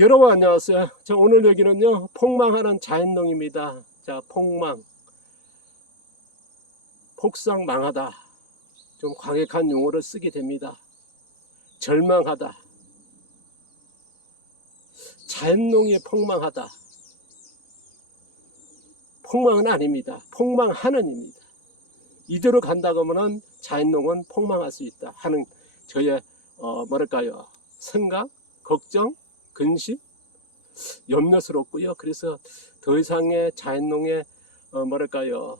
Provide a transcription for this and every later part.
여러분 안녕하세요. 자, 오늘 얘기는요 폭망하는 자연농입니다. 자, 폭망, 폭삭 망하다, 좀 과격한 용어를 쓰게 됩니다. 절망하다, 자연농이 폭망하다. 폭망은 아닙니다. 폭망하는입니다. 이대로 간다고 하면 자연농은 폭망할 수 있다 하는 저의 뭐랄까요, 생각, 걱정, 근심, 염려스럽고요. 그래서 더 이상의 자연농의 뭐랄까요,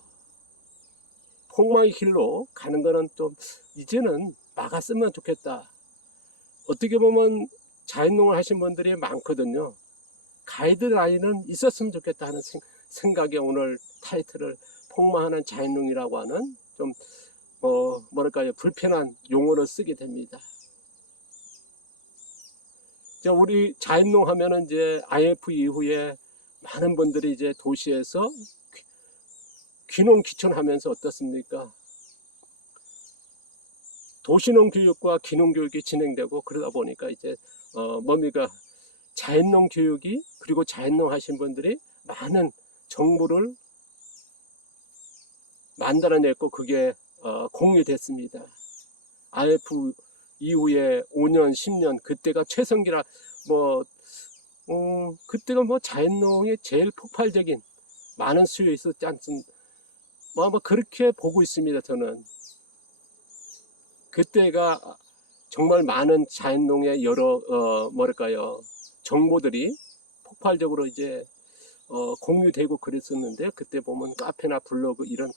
폭망의 길로 가는 거는 좀 이제는 막았으면 좋겠다. 어떻게 보면 자연농을 하신 분들이 많거든요. 가이드라인은 있었으면 좋겠다 하는 생각에 오늘 타이틀을 폭망하는 자연농이라고 하는 좀 뭐랄까요, 불편한 용어를 쓰게 됩니다. 우리 자연농 하면은 이제 IF 이후에 많은 분들이 이제 도시에서 귀농 귀촌하면서 어떻습니까? 도시농 교육과 귀농 교육이 진행되고 그러다 보니까 이제 뭡니까, 자연농 교육이, 그리고 자연농 하신 분들이 많은 정보를 만들어냈고 그게 공유됐습니다. IF 이후에 5년, 10년 그때가 최성기라 그때가 자연농이 제일 폭발적인 많은 수요 있었지 않습니까? 그렇게 보고 있습니다. 저는 그때가 정말 많은 자연농의 여러 뭐랄까요, 정보들이 폭발적으로 이제 공유되고 그랬었는데, 그때 보면 카페나 블로그 이런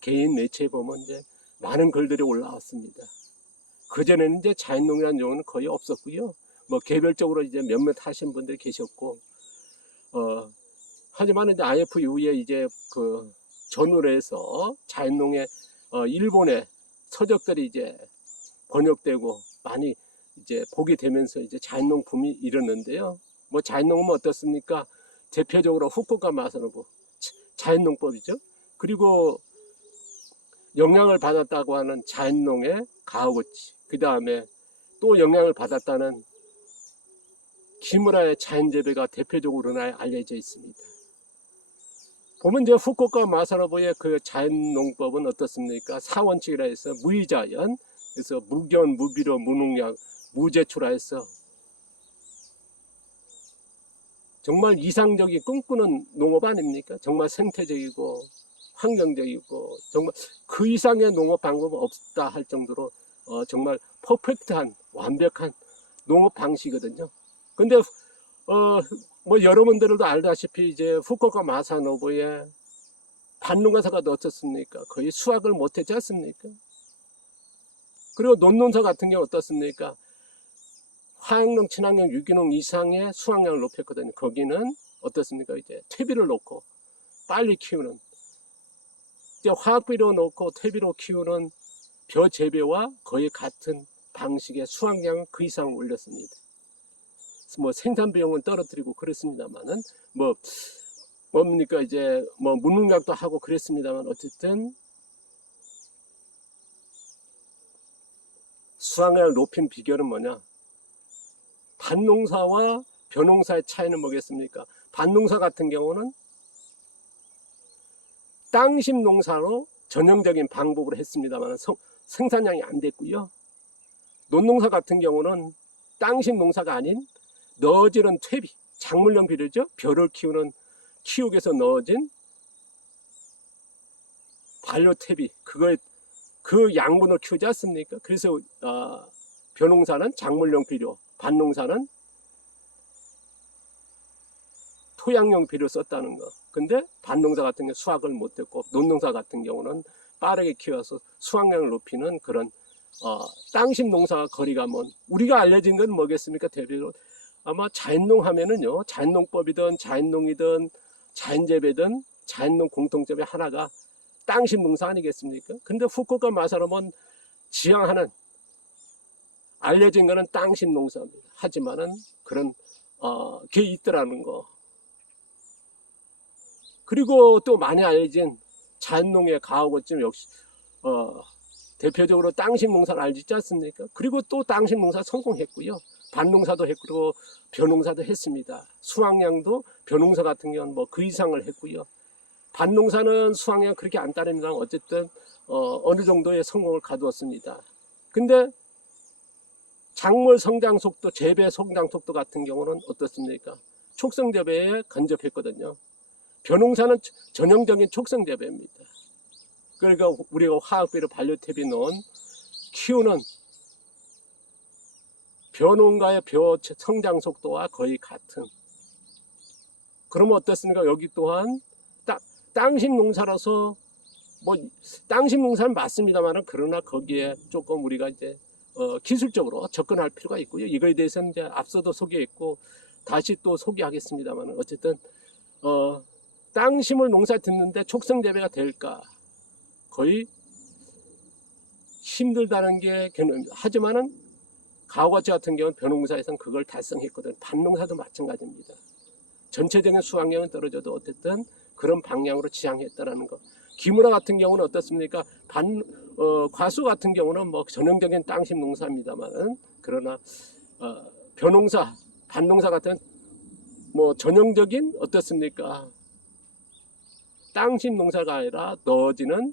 개인 매체에 보면 이제 많은 글들이 올라왔습니다. 그전에는 이제 자연농이라는 용어는 거의 없었고요. 개별적으로 이제 몇몇 하신 분들이 계셨고, 하지만 이제 IF 이후에 이제 그 전후로 해서 자연농의 일본의 서적들이 이제 번역되고 많이 이제 보게 되면서 이제 자연농 붐이 일었는데요. 자연농은 어떻습니까? 대표적으로 후쿠오카 마사노부 자연농법이죠. 그리고 영향을 받았다고 하는 자연농의 가오고치, 그 다음에 또 영향을 받았다는 기무라의 자연재배가 대표적으로 알려져 있습니다. 보면 이제 후쿠오카 마사노부의 그 자연농법은 어떻습니까? 사원칙이라 해서 무이자연, 그래서 무견, 무비료, 무농약, 무제초라 해서 정말 이상적인 꿈꾸는 농업 아닙니까? 정말 생태적이고 환경적이고 정말 그 이상의 농업 방법은 없다 할 정도로 정말 퍼펙트한 완벽한 농업 방식이거든요. 근데 여러분들도 알다시피 이제 후쿠오카 마사노부의 밭농가사가 어떻습니까? 거의 수확을 못했지 않습니까? 그리고 논농사 같은 경우 어떻습니까? 화학농, 친환경, 유기농 이상의 수확량을 높였거든요. 거기는 어떻습니까? 이제 퇴비를 넣고 빨리 키우는, 이제 화학비료 넣고 퇴비로 키우는 벼 재배와 거의 같은 방식의 수확량을 그 이상 올렸습니다. 생산 비용은 떨어뜨리고 그랬습니다만은 뭡니까, 이제 무농약도 하고 그랬습니다만 어쨌든 수확량을 높인 비결은 뭐냐? 밭농사와 벼농사의 차이는 뭐겠습니까? 밭농사 같은 경우는 땅심 농사로 전형적인 방법으로 했습니다만 생산량이 안 됐고요. 논농사 같은 경우는 땅심 농사가 아닌 넣어지는 퇴비, 작물용 비료죠. 벼를 키우기 위해서 넣어진 반려 퇴비, 그 양분을 키우지 않습니까? 그래서 벼농사는 작물용 비료, 밭농사는 토양용 비료 썼다는 거. 근데 밭농사 같은 경우 수확을 못했고, 논농사 같은 경우는 빠르게 키워서 수확량을 높이는 그런 땅심 농사가 거리가 먼, 우리가 알려진 건 뭐겠습니까? 대비로 아마 자연농 하면은요, 자연농법이든 자연농이든 자연재배든 자연농 공통점의 하나가 땅심 농사 아니겠습니까? 근데 후쿠오카 마사노부는 지향하는, 알려진 거는 땅심 농사입니다. 하지만은 그런 게 있더라는 거. 그리고 또 많이 알려진 자연농의 가오고쯤 역시 대표적으로 땅심 농사를 알지 않습니까? 그리고 또 땅심 농사 성공했고요. 밭농사도 했고 벼농사도 했습니다. 수확량도 벼농사 같은 경우는 뭐 그 이상을 했고요. 밭농사는 수확량 그렇게 안 따릅니다. 어쨌든 어느 정도의 성공을 가두었습니다. 근데 작물 성장 속도, 재배 성장 속도 같은 경우는 어떻습니까? 촉성 재배에 근접했거든요. 벼농사는 전형적인 촉성 재배입니다. 그러니까 우리가 화학비료 발효탭이 넣은 키우는 벼농가의 벼 성장 속도와 거의 같은. 그러면 어떻습니까? 여기 또한 땅심 농사라서 뭐 땅심 농사는 맞습니다만 그러나 거기에 조금 우리가 이제 기술적으로 접근할 필요가 있고요. 이거에 대해서는 이제 앞서도 소개했고 다시 또 소개하겠습니다만 어쨌든 땅심을 농사 짓는데 촉성 재배가 될까? 거의 힘들다는 게 개념입니다. 하지만은 가오같이 같은 경우는 벼농사에서는 그걸 달성했거든요. 밭농사도 마찬가지입니다. 전체적인 수확량은 떨어져도 어쨌든 그런 방향으로 지향했다라는 거. 기무라 같은 경우는 어떻습니까? 과수 같은 경우는 뭐 전형적인 땅심 농사입니다만은 그러나 벼농사, 밭농사 같은 뭐 전형적인 어떻습니까? 땅심 농사가 아니라 넣어지는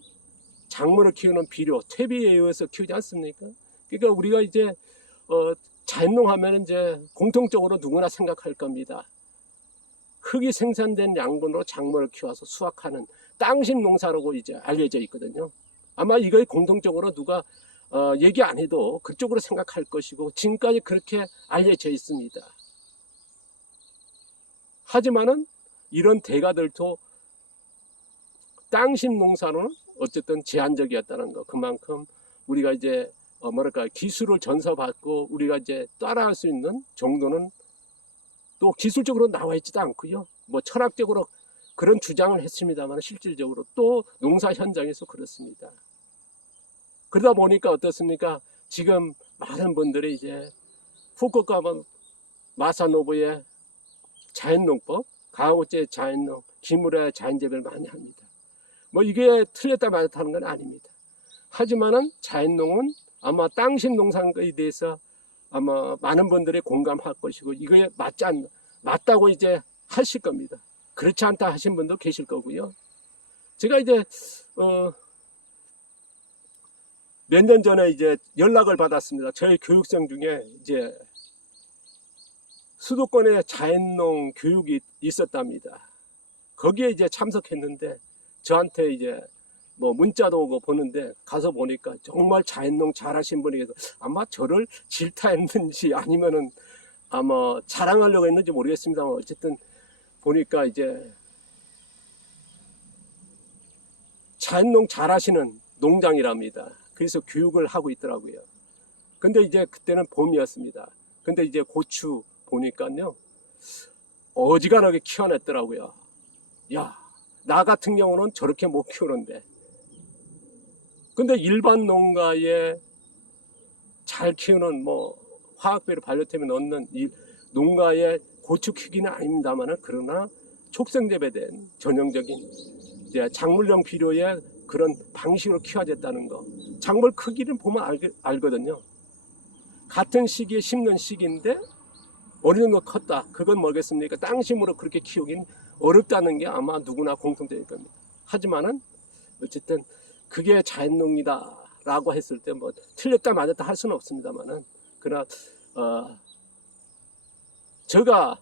작물을 키우는 비료, 퇴비에 의해서 키우지 않습니까? 그러니까 우리가 이제 자연농 하면 이제 공통적으로 누구나 생각할 겁니다. 흙이 생산된 양분으로 작물을 키워서 수확하는 땅심 농사라고 이제 알려져 있거든요. 아마 이걸 공통적으로 누가 얘기 안 해도 그쪽으로 생각할 것이고 지금까지 그렇게 알려져 있습니다. 하지만은 이런 대가들도 땅심 농사는 어쨌든 제한적이었다는 거. 그만큼 우리가 이제 뭐랄까 기술을 전수받고 우리가 이제 따라할 수 있는 정도는 또 기술적으로 나와 있지도 않고요. 뭐 철학적으로 그런 주장을 했습니다만 실질적으로 또 농사 현장에서 그렇습니다. 그러다 보니까 어떻습니까? 지금 많은 분들이 이제 후쿠오카 마사노부의 자연농법, 가오제 자연농, 기무라의 자연재배를 많이 합니다. 뭐 이게 틀렸다 맞았다는 건 아닙니다. 하지만은 자연농은 아마 땅심 농사에 대해서 아마 많은 분들이 공감할 것이고 이거에 맞다고 이제 하실 겁니다. 그렇지 않다 하신 분도 계실 거고요. 제가 이제 몇 년 전에 이제 연락을 받았습니다. 저희 교육생 중에 이제 수도권에 자연농 교육이 있었답니다. 거기에 이제 참석했는데 저한테 이제 뭐 문자도 오고 보는데 가서 보니까 정말 자연농 잘하신 분이 계서 아마 저를 질타했는지 아니면은 아마 자랑하려고 했는지 모르겠습니다만 어쨌든 보니까 이제 자연농 잘하시는 농장이랍니다. 그래서 교육을 하고 있더라고요. 근데 이제 그때는 봄이었습니다. 근데 이제 고추 보니까요 어지간하게 키워냈더라고요. 야, 나 같은 경우는 저렇게 못 키우는데 근데 일반 농가에 잘 키우는 뭐 화학비료 발효템에 넣는 이 농가의 고추 크기는 아닙니다만은 그러나 촉성재배된 전형적인 이제 작물용 비료의 그런 방식으로 키워졌다는 거. 작물 크기를 보면 알거든요. 같은 시기에 심는 시기인데 어느 정도 컸다. 그건 뭐겠습니까? 땅심으로 그렇게 키우긴 어렵다는 게 아마 누구나 공통적일 겁니다. 하지만은 어쨌든 그게 자연농이다 라고 했을 때 뭐 틀렸다 맞았다 할 수는 없습니다만은 그러나 제가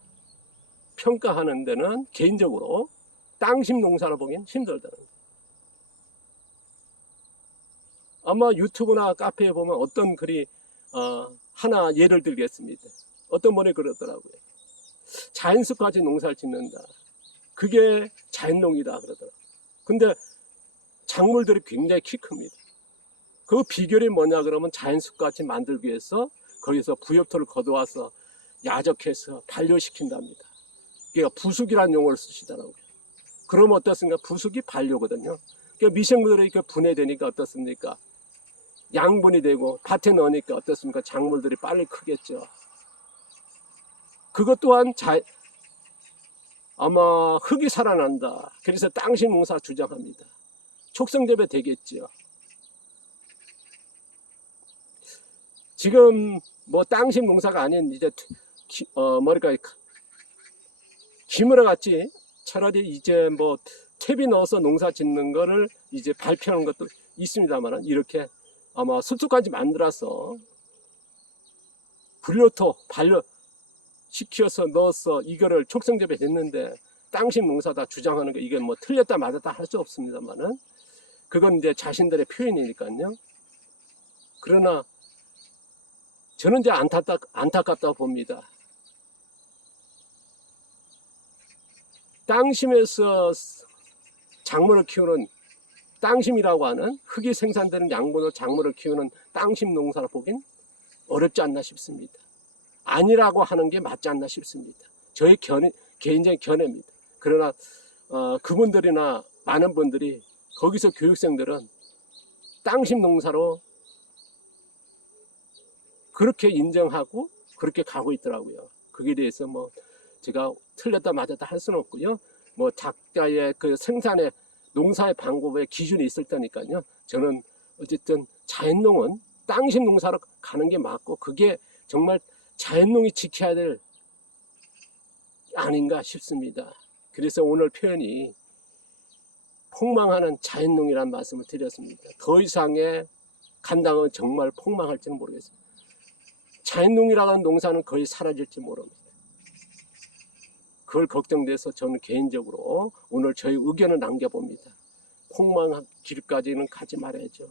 평가하는 데는 개인적으로 땅심 농사로 보기엔 힘들다는 거예요. 아마 유튜브나 카페에 보면 어떤 글이 하나 예를 들겠습니다. 어떤 분이 그러더라고요. 자연숲까지 농사를 짓는다. 그게 자연농이다 그러더라고요. 근데 작물들이 굉장히 키 큽니다. 그 비결이 뭐냐 그러면 자연숲같이 만들기 위해서 거기서 부엽토를 걷어와서 야적해서 반려시킨답니다. 그러니까 부숙이라는 용어를 쓰시더라고요. 그러면 어떻습니까? 부숙이 반려거든요. 그러니까 미생물들이 이렇게 분해되니까 어떻습니까? 양분이 되고 밭에 넣으니까 어떻습니까? 작물들이 빨리 크겠죠. 그것 또한 아마 흙이 살아난다. 그래서 땅심 농사 주장합니다. 촉성재배 되겠죠. 지금 뭐 땅심 농사가 아닌 이제 뭐랄까 기물어 같이 차라리 이제 뭐 탭이 넣어서 농사 짓는 거를 이제 발표하는 것도 있습니다만, 이렇게 아마 습속까지 만들어서 불로토 발효시켜서 넣어서 이거를 촉성접에 됐는데 땅심 농사다 주장하는 거, 이게 뭐 틀렸다 맞았다 할 수 없습니다만은, 그건 이제 자신들의 표현이니까요. 그러나 저는 이제 안타깝다고 봅니다. 땅심에서 작물을 키우는, 땅심이라고 하는 흙이 생산되는 양분으로 작물을 키우는 땅심 농사를 보긴 어렵지 않나 싶습니다. 아니라고 하는 게 맞지 않나 싶습니다. 저의 개인적인 견해입니다. 그러나 그분들이나 많은 분들이, 거기서 교육생들은 땅심 농사로 그렇게 인정하고 그렇게 가고 있더라고요. 거기에 대해서 뭐 제가 틀렸다 맞았다 할 수는 없고요. 뭐 작가의 그 생산의 농사의 방법에 기준이 있을 테니까요. 저는 어쨌든 자연농은 땅심 농사로 가는 게 맞고, 그게 정말 자연농이 지켜야 될 아닌가 싶습니다. 그래서 오늘 표현이 폭망하는 자연농이라는 말씀을 드렸습니다. 더 이상의 간당은 정말 폭망할지는 모르겠습니다. 자연농이라는 농사는 거의 사라질지 모릅니다. 그걸 걱정돼서 저는 개인적으로 오늘 저희 의견을 남겨봅니다. 폭망한 길까지는 가지 말아야죠.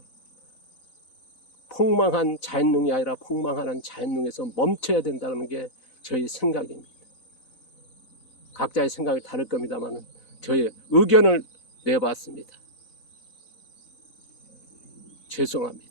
폭망한 자연농이 아니라 폭망하는 자연농에서 멈춰야 된다는 게 저희 생각입니다. 각자의 생각이 다를 겁니다만 저희 의견을 내봤습니다. 죄송합니다.